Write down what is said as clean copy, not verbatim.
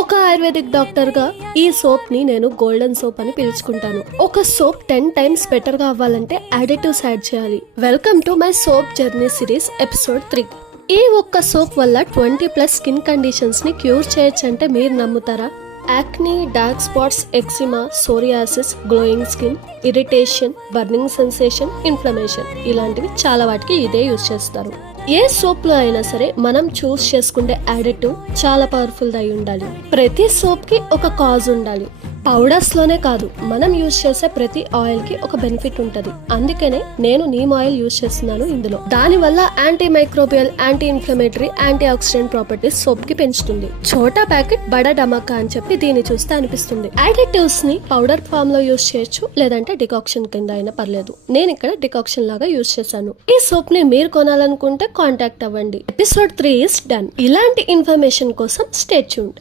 ఒక ayurvedic doctor గా ఈ సోప్ ని నేను గోల్డెన్ సోప్ అని పిలుచుకుంటాను. ఒక సోప్ 10 టైమ్స్ బెటర్ గా అవ్వాలంటే అడిటివ్స్ యాడ్ చేయాలి. Welcome to my soap journey series episode 3. ఈ ఒక్క సోప్ వల్ల 20+ స్కిన్ కండిషన్స్ ని క్యూర్ చేయొచ్చంటే మీరు నమ్ముతారా? Acne, dark spots, eczema, psoriasis, glowing skin, irritation, burning sensation, inflammation ఇలాంటివి చాలా వాటికి ఇదే యూజ్ చేస్తారు. ఏ సోప్ లో అయినా సరే మనం చూస్ చేసుకుంటే అడిటివ్ చాలా పవర్ఫుల్ అయి ఉండాలి. ప్రతి సోప్ కి ఒక కాజ్ ఉండాలి. పౌడర్స్ లోనే కాదు, మనం యూజ్ చేసే ప్రతి ఆయిల్ కి ఒక బెనిఫిట్ ఉంటది. అందుకనే నేను నీమ్ ఆయిల్ యూజ్ చేస్తున్నాను ఇందులో. దాని వల్ల anti microbial, anti inflammatory, anti oxidant properties soap కి పెంచుతుంది. ఛోటా ప్యాకెట్ బడా డమకా అని చెప్పి దీన్ని చూస్తే అనిపిస్తుంది. అడిటివ్స్ ని పౌడర్ ఫామ్ లో యూజ్ చేయొచ్చు, లేదంటే డికాక్షన్ కింద అయినా పర్లేదు. నేను ఇక్కడ డికాక్షన్ లాగా యూజ్ చేశాను. ఈ సోప్ ని మీరు కొనాలనుకుంటే కాంటాక్ట్ అవ్వండి. Episode 3 is done. ఇలాంటి ఇన్ఫర్మేషన్ కోసం స్టే ట్యూన్డ్.